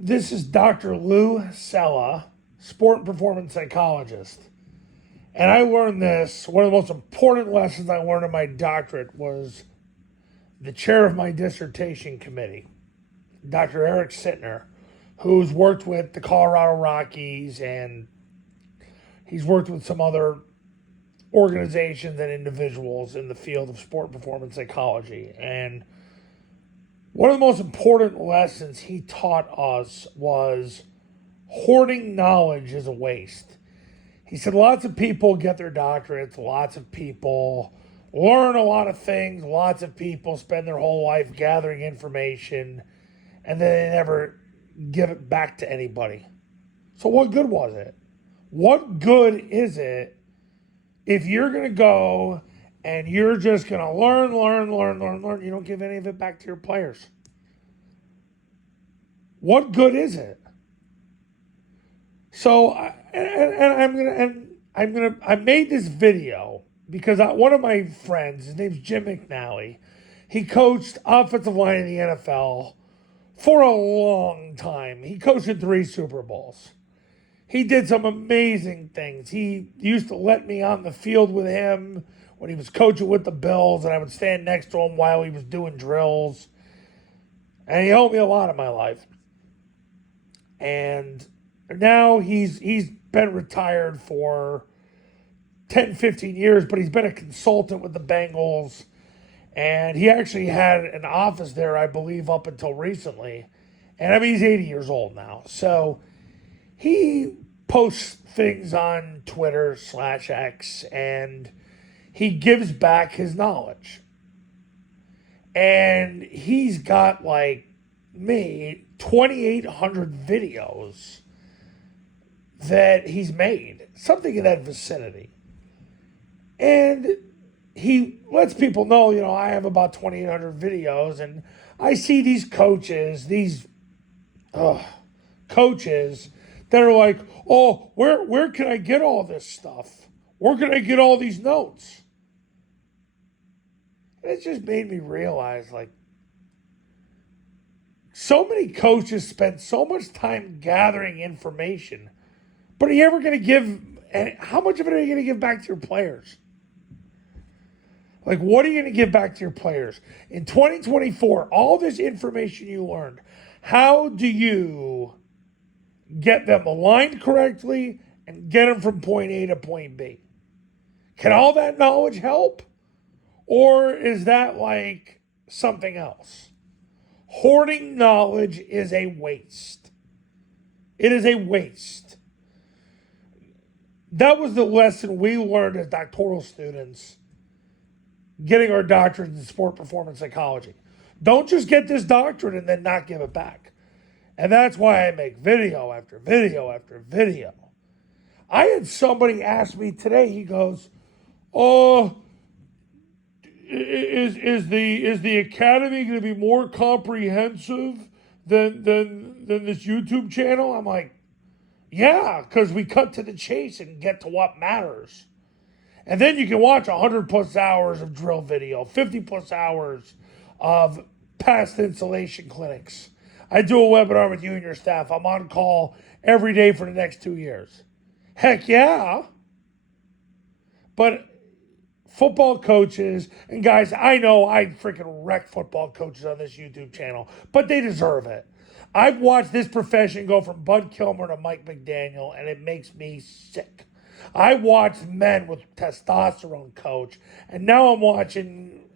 This is Dr. Lou Cella, sport and performance psychologist. And I learned this. One of the most important lessons I learned in my doctorate was the chair of my dissertation committee, Dr. Eric Sittner, who's worked with the Colorado Rockies and he's worked with some other organizations and individuals in the field of sport and performance psychology. And one of the most important lessons he taught us was hoarding knowledge is a waste. He said lots of people get their doctorates, lots of people learn a lot of things, lots of people spend their whole life gathering information, and then they never give it back to anybody. So what good was it? What good is it if you're going to go and you're just going to learn, you don't give any of it back to your players? What good is it? So, I made this video because one of my friends, his name's Jim McNally, he coached offensive line in the NFL for a long time. He coached in 3 Super Bowls. He did some amazing things. He used to let me on the field with him when he was coaching with the Bills, and I would stand next to him while he was doing drills. And he helped me a lot in my life. And now he's been retired for 10, 15 years, but he's been a consultant with the Bengals. And he actually had an office there, I believe, up until recently. And I mean, he's 80 years old now. So he posts things on Twitter/X and he gives back his knowledge. And he's got, like me, 2,800 videos that he's made, something in that vicinity. And he lets people know, I have about 2,800 videos, and I see these coaches that are like, oh, where can I get all this stuff? Where can I get all these notes? And it just made me realize, like, so many coaches spend so much time gathering information, but are you ever going to give, and how much of it are you going to give back to your players? Like, what are you going to give back to your players? In 2024, all this information you learned, how do you get them aligned correctly and get them from point A to point B? Can all that knowledge help? Or is that like something else? Hoarding knowledge is a waste. It is a waste. That was the lesson we learned as doctoral students getting our doctorate in sport performance psychology. Don't just get this doctorate and then not give it back. And that's why I make video after video after video. I had somebody ask me today, he goes, oh, is the academy going to be more comprehensive than this YouTube channel? I'm like, yeah, because we cut to the chase and get to what matters. And then you can watch 100 plus hours of drill video, 50 plus hours of past installation clinics. I do a webinar with you and your staff. I'm on call every day for the next 2 years. Heck yeah. But football coaches, and guys, I know I freaking wreck football coaches on this YouTube channel, but they deserve it. I've watched this profession go from Bud Kilmer to Mike McDaniel, and it makes me sick. I watched men with testosterone coach, and now I'm watching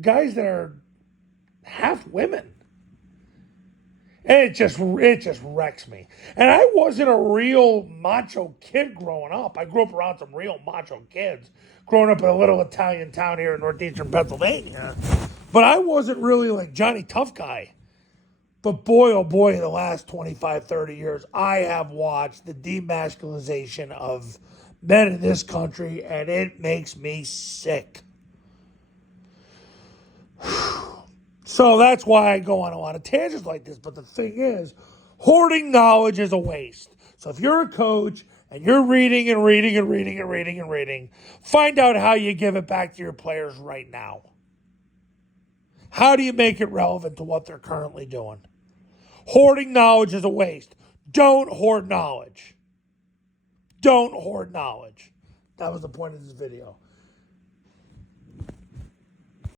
guys that are half women. And it just wrecks me. And I wasn't a real macho kid growing up. I grew up around some real macho kids, growing up in a little Italian town here in northeastern Pennsylvania. But I wasn't really like Johnny Tough Guy. But boy, oh boy, in the last 25, 30 years, I have watched the demasculization of men in this country, and it makes me sick. So that's why I go on a lot of tangents like this. But the thing is, hoarding knowledge is a waste. So if you're a coach and you're reading, find out how you give it back to your players right now. How do you make it relevant to what they're currently doing? Hoarding knowledge is a waste. Don't hoard knowledge. Don't hoard knowledge. That was the point of this video.